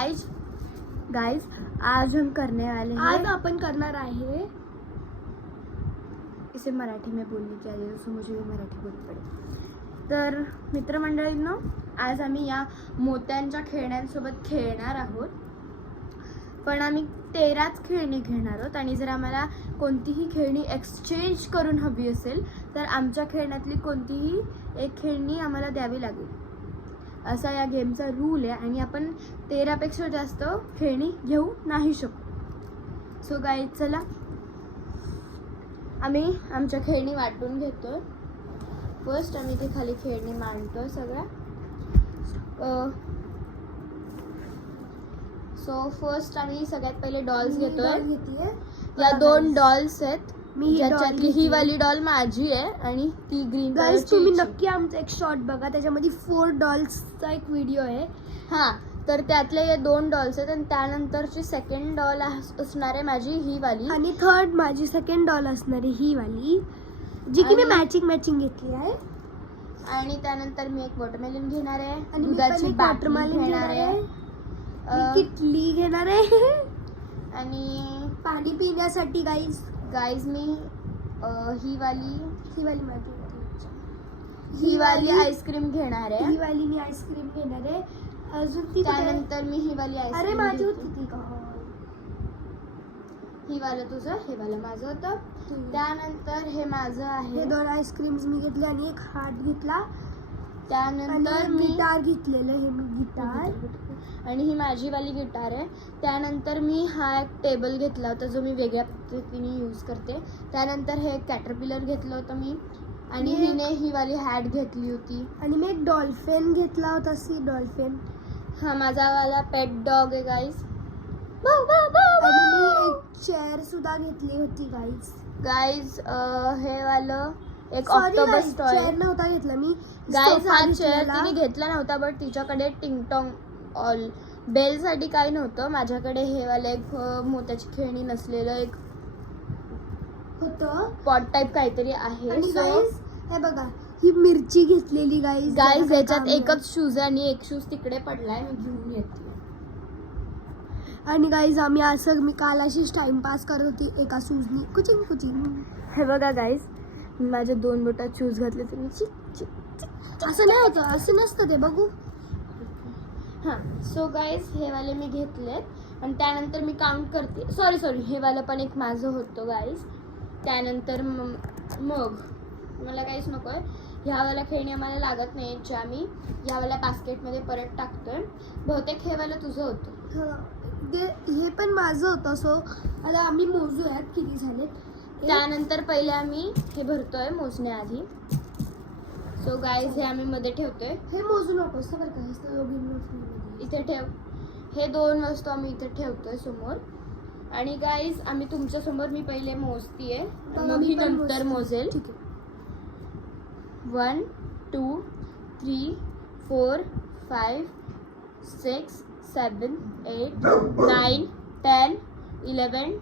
Guys आज हम करने वाले हैं, आज आपण करणार आहे, इसे मराठी में बोलने की आदत है, सो मुझे भी मराठी बोलनी पडेल. तर मित्रमंडळींनो, आज आम्ही या मोत्यांच्या खेळण्यांसोबत खेळणार आहोत. पण आम्ही 13च खेळणी घेणार आहोत आणि जर आम्हाला कोणतीही खेळणी एक्सचेंज करून हवी असेल तर आमच्या खेळण्यातली कोणतीही एक खेळणी आम्हाला द्यावी लागेल, असा या गेमचा रूल आहे. आणि आपण 13पेक्षा जास्त खेळणी घेऊ नाही शकतो. सो गाईज चला, आम्ही आमच्या खेळणी वाटून घेतोय. फर्स्ट आम्ही ते खाली खेळणी मांडतोय सगळ्या. सो फर्स्ट आम्ही सगळ्यात पहिले डॉल्स घेतोय. या 2 डॉल्स आहेत. ज्याच्यातली ही वाली डॉल माझी आहे आणि ती ग्रीन गाइस तुम्ही नक्की आमचा एक शॉर्ट बघा, त्याच्यामध्ये 4 डॉल्सचा एक व्हिडिओ आहे. हां, तर त्यातले हे 2 डॉल्स आहेत आणि त्यानंतरची सेकंड डॉल असणार आहे माझी ही वाली, आणि थर्ड माझी सेकंड डॉल असणार आहे ही वाली, जी की मी मॅचिंग घेतली आहे. आणि त्यानंतर मी एक वॉटरमेलन घेणार आहे आणि दुधाची वॉटरमेलन घेणार आहे. मी किटली घेणार आहे आणि पाणी पिण्यासाठी. गाईज मी ही वाली माझी आईस्क्रीम घेणार आहे. ही वाली मी आईस्क्रीम घेणार आहे. अजून ती त्यानंतर मी ही वाली अरे आईस्क्रीम माझी होती ती का? ही वालं तुझं, हे वालं माझं होतं. त्यानंतर हे माझं आहे. हे 2 आईस्क्रीम्स मी घेतले आणि एक हार्ट घेतला. त्यानंतर मी गिटार घेतलेलं, हे मी गिटार. आणि ही माझी वाली गिटार आहे. त्यानंतर मी हा एक टेबल घेतला होता जो मी वेगळ्या पद्धतीने यूज करते. त्यानंतर हे कॅटरपिलर घेतलं होतं मी. आणि हिने ही वाली हॅट घेतली होती. आणि मी एक डॉल्फिन घेतला होता, सी डॉल्फिन. हा माझा वाला पेट डॉग आहे गाईज. आणि मी एक चेअर सुद्धा घेतली होती गाईज. हे वालं एक सॉरी ऑक्टोपस टॉय. चेअर नव्हता घेतला मी, गाईज. सोफा हा चेअर घेतलेला. तिने घेतला नव्हता, बट तिच्याकडे टिंगटॉंग ऑल बेलसाठी काही नव्हतं. माझ्याकडे हे वालं एक मोत्याची खेळणी नसलेलं एक होतं पॉट टाईप काहीतरी आहे. आणि So, गाईज हे बघा, ही मिरची घेतलेली गाईज. याच्यात एकच शूज आहे आणि एक शूज तिकडे पडलाय, मी घेऊन येते. आणि गाईज आम्ही असं, मी काल अशीच टाइमपास करत होती एका शूजनी कुचिंग. हे बघा गाईज, मी माझ्या 2 बोटात शूज घातले तर मी असं नाही होतं, असं नसतं ते, बघू. हां. सो गाईज हे वाले मी घेतलेत आणि त्यानंतर मी काउंट करते. सॉरी हे वालं पण एक माझं होतं गाईज. त्यानंतर मग मला काहीच नको आहे. ह्यावाल्या खेळणी आम्हाला लागत नाही, ज्या मी ह्यावाल्या बास्केटमध्ये परत टाकतोय. बहुतेक हे वालं तुझं होतं. हे पण माझं होतं. सो आता आम्ही मोजूयात किती झालेत. त्यानंतर पहिले आम्ही हे भरतोय मोजण्याआधी. सो गाईज हे आम्ही मध्ये ठेवतोय. हे मोजू नकोस बरं का, इथे ठेव. हे 2 वस्तू आम्ही इथे ठेवतोय समोर. आणि गाईज आम्ही तुमच्या समोर, मी पहिले मोजतीये मग ही नंतर मोजेल. ठीक आहे. 1 2 3 4 5 6 7 8 9 10 11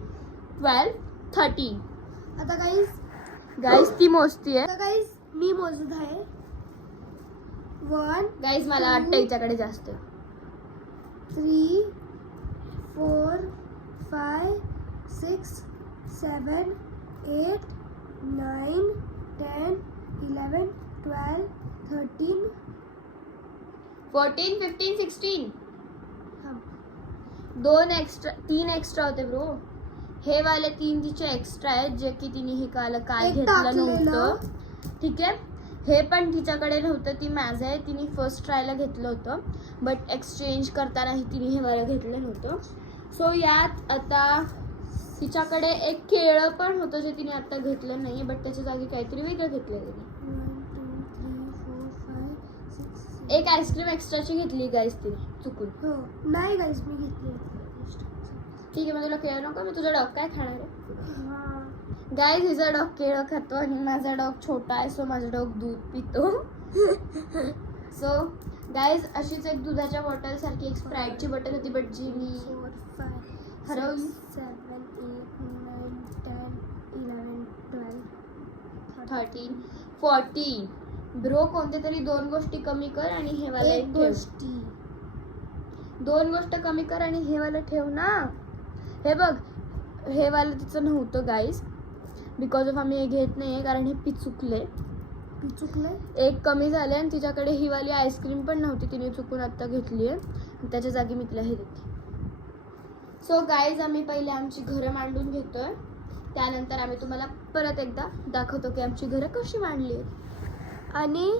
12 13. आता गाईज ती मोजतीये. गाईज मी मोजत आहे. 1 गाईज मला वाटतं हिच्याकडे जास्त. 3 4 5 6 7 8 9 10 11 12 13 14 15 16. हा. 3 एक्स्ट्रा होते ब्रो. हे वाले 3 तिचे एक्स्ट्रा आहेत, जे की तिने हे काल एक घेतलं टाकलेलं. नव्हतं. ठीक आहे. हे पण तिच्याकडे नव्हतं, ती माझं आहे. तिने फर्स्ट ट्रायला घेतलं होतं, बट एक्सचेंज करतानाही तिने हे वालं घेतलं नव्हतं. सो यात आता तिच्याकडे एक केळं पण होतं जे तिने आता घेतलं नाही, बट त्याच्या जागी काहीतरी वेगळं घेतलं तिने. 1 2 3 4 5 6 एक आईस्क्रीम एक्स्ट्राची घेतली गाईज तिने चुकून. हो नाही गाईज मी घेतली. ठीक आहे, मग तुला केळं नको, मी तुझा डॉग काय खाणार आहे. हा. गाईज हिचा डॉग केळं खातो आणि माझा डॉग छोटा आहे, सो माझा डॉग दूध पितो. सो गाईज अशीच एक दुधाच्या बॉटल सारखी एक स्प्राईटची बॉटल होती, बट जी मी 4 5 हरवली. 7 8 9 10 11 12 13 14. ब्रो कोणते तरी 2 गोष्टी कमी कर आणि हे वाला एक ठेव. गोष्टी 2 गोष्ट कमी कर आणि हे वालं ठेव ना. हे बघ, हे वालं तिचं नव्हतं गाईज, बिकॉज ऑफ आम्ही हे घेत नाही कारण हे पिचुकले. एक कमी झाले आणि तिच्याकडे ही वाली आईस्क्रीम पण नव्हती, तिने चुकून आत्ता घेतली आहे. त्याच्या जागी मी तिला हे देते. सो गाईज, आम्ही पहिले आमची घरं मांडून घेतोय, त्यानंतर आम्ही तुम्हाला परत एकदा दाखवतो की आमची घरं कशी मांडली आहेत. आणि